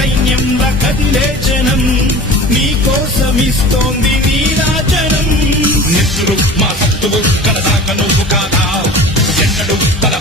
సైన్యంలా కదిలే జనం నీ కోసమిస్తోంది నీరాజనం. నెత్తురు మా సత్తువు కలదాక నువ్వు కాదా ఎన్నడు తల